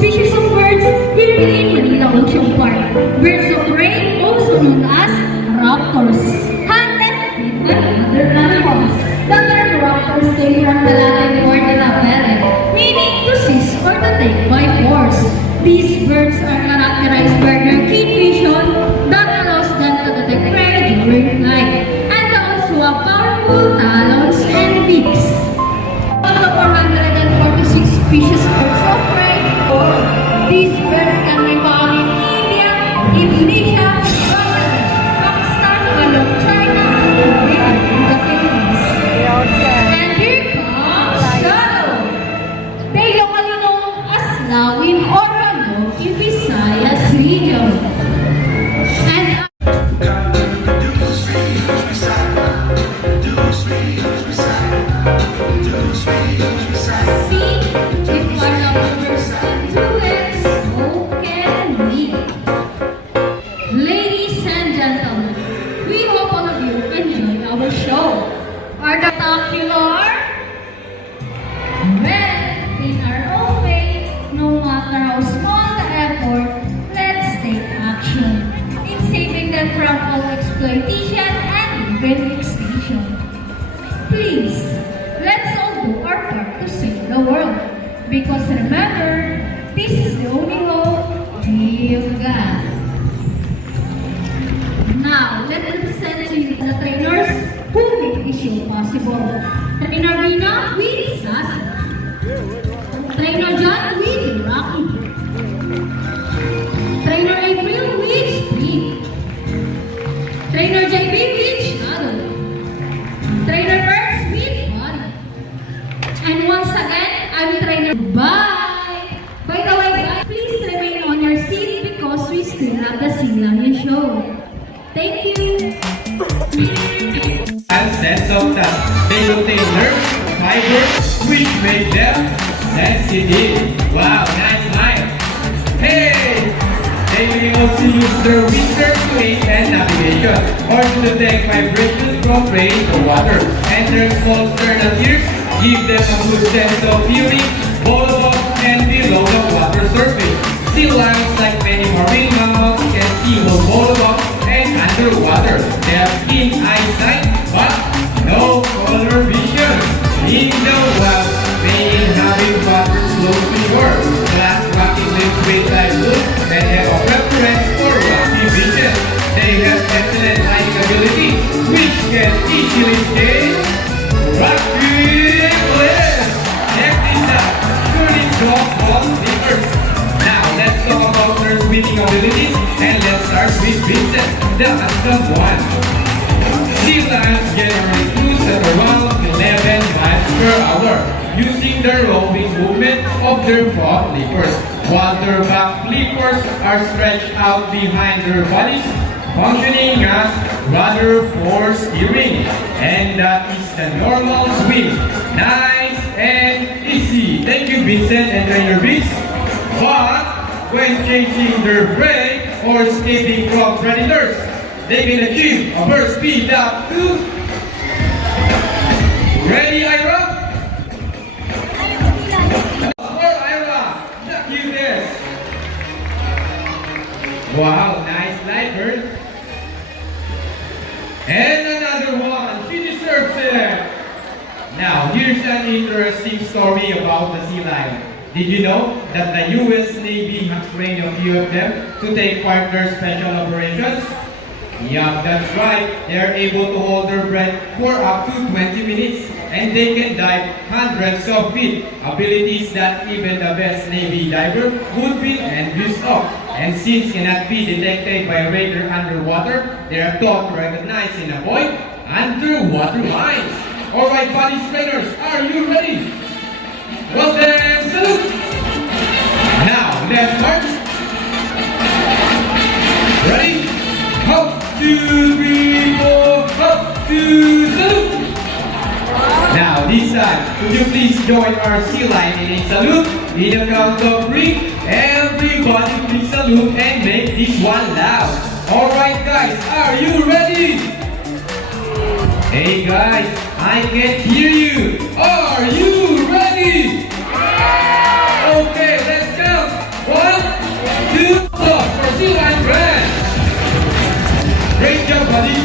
Species of birds here in Manila Ocean Park. Birds of prey, also known as raptors, hunted by other animals. The term raptors came from the Latin word rapere, meaning to seize or to take by force. These birds are characterized by their keen vision that allows them to detect prey during flight, and also have powerful talons and beaks. Of the 446 species of birds of prey, these birds can be found in India, Indonesia, Bangladesh, Pakistan, along China, Korea, and the Philippines. And here comes Shadow. They locally known as Lawin or Rano in Visayas region. And ladies and gentlemen, we hope all of you enjoy our show. Are the spectacular? Well, in our own way, no matter how small the effort, let's take action in saving them from all exploitation and even extinction. Please, let's all do our part to save the world. Because remember, this is the only hope we've got. Now, let me present to you the trainers who make this show possible. Trainer Rina with Sassy. Trainer John with Rocky. Trainer April with Speed. Trainer JB with Shadow. Trainer Birds with Body. And once again, I'm Trainer Bye! By the way guys, please remain on your seat because we still have the Sea.Lion show. Thank you! And sense of touch. They contain nerves, fibers, which make them sensitive. Wow, nice line. Hey! They may also use their whiskers to aid and navigation or to detect vibrations from rain or water. And their small sternal ears give them a good sense of hearing both above and below the water surface. Sea lions, like many marine mammals, can see both above and underwater. They have keen eyesight but no color vision. In the wild, they inhabit water close to shore, glass rocky cliffs with like wood, and have a preference for rocky beaches. They have excellent hiding ability, which can easily escape rocky cliffs. Check this out, shooting dog ball slippers. Now let's talk about their swimming abilities, and let's start with Vincent, the handsome one. Sea lions generally cruise at around 11 miles per hour, using the rolling movement of their front flippers, while their back flippers are stretched out behind their bodies, functioning as rudder for steering. And that is the normal swim. Nice and easy. Thank you, Vincent and Trainer Beast. But when chasing their prey or escaping from predators, they can achieve a burst speed up to... Ready, Ira? More, Ira! Not you there. Wow, nice light bird. And another one. She deserves it. Now, here's an interesting story about the sea lion. Did you know that the U.S. Navy has trained a few of them to take part in their special operations? Yup, that's right. They are able to hold their breath for up to 20 minutes and they can dive hundreds of feet, abilities that even the best Navy diver would be envious of. And since cannot be detected by radar underwater, they are taught to recognize and avoid underwater mines. Alright, buddy trainers, are you ready? would you please join our Sea.Lion in a salute? In the count of 3, everybody please salute and make this one loud. Alright guys, are you ready? Hey guys, I can't hear you. Are you ready? Okay, let's count. 1, 2, for Sea.Lion Brand. Great job, buddy.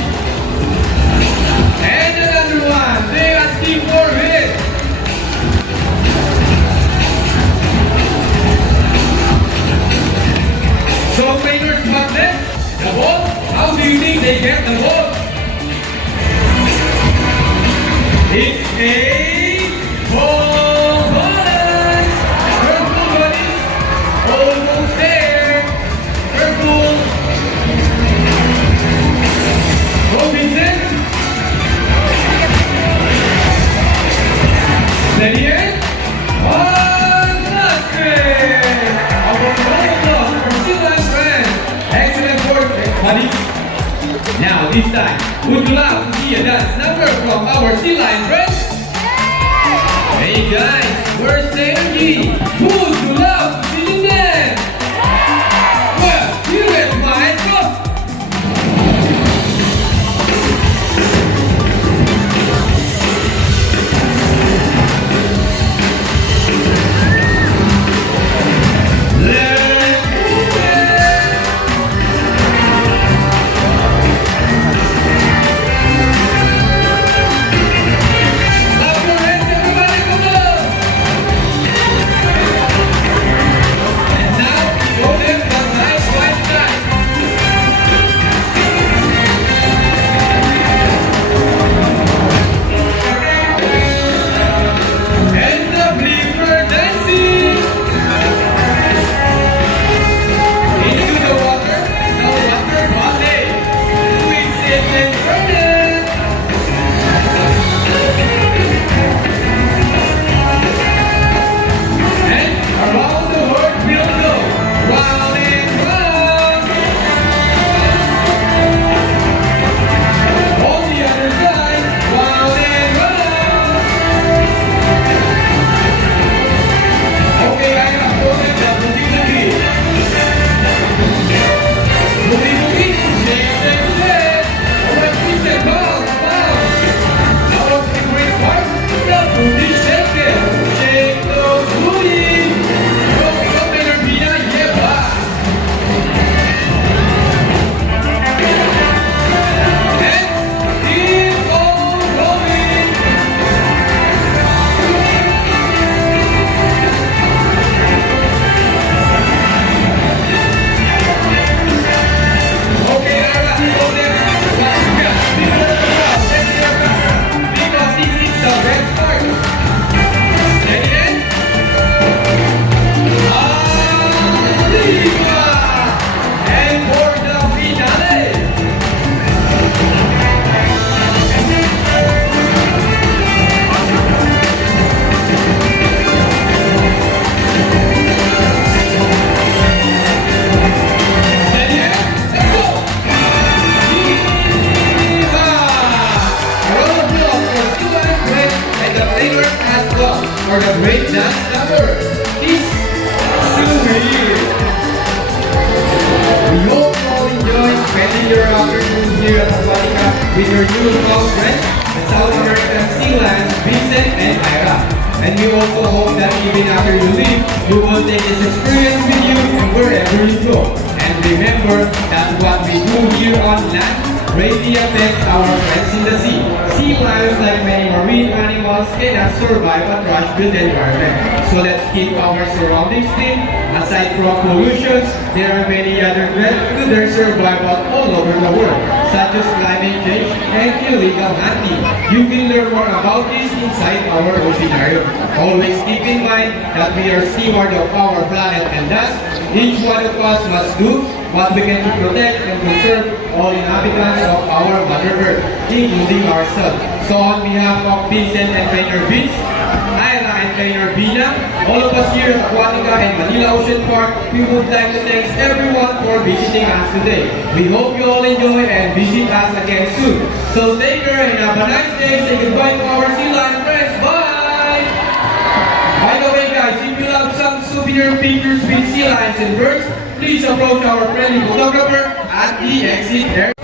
And another one. They are asking for it. So trainers got this. The ball. How do you think they get the ball? It's a ball balance. Purple buddies. Almost there. Purple. Go Vincent. Steady in. Fantastic. Our goal from Sea.Lion Brand. Excellent work, buddies. Now this time, would you love to see a dance number from our Sea.Lion Brand? Hey guys, where's the energy? Would you love to see the dance? Well, you get my go. For the great dance number, this souvenir. We hope you all enjoy spending your afternoon here at Aquatica with your new close friends, the South American Sea.Lion, Vincent and Ira. And we also hope that even after you leave, you will take this experience with you wherever you go. And remember that what we do here on land greatly affects our friends in the sea. Sea lions, like many marine animals, cannot survive a trash-filled environment. So let's keep our surroundings clean. Aside from pollution, there are many other threats to their survival all over the world, such as climate change and illegal hunting. You can learn more about this inside our oceanarium. Always keep in mind that we are steward of our planet, and thus each one of us must do what we can to protect and conserve all inhabitants of our Mother Earth, including ourselves. So on behalf of Vincent and Trainer Vince, Ira and Trainer Bina, all of us here at Aquatica and Manila Ocean Park, we would like to thank everyone for visiting us today. We hope you all enjoy and visit us again soon. So take care and have a nice day. Say goodbye to our Sea.Lion friends. Bye! souvenir pictures with sea lions and birds, please approach our friendly photographer at the exit area.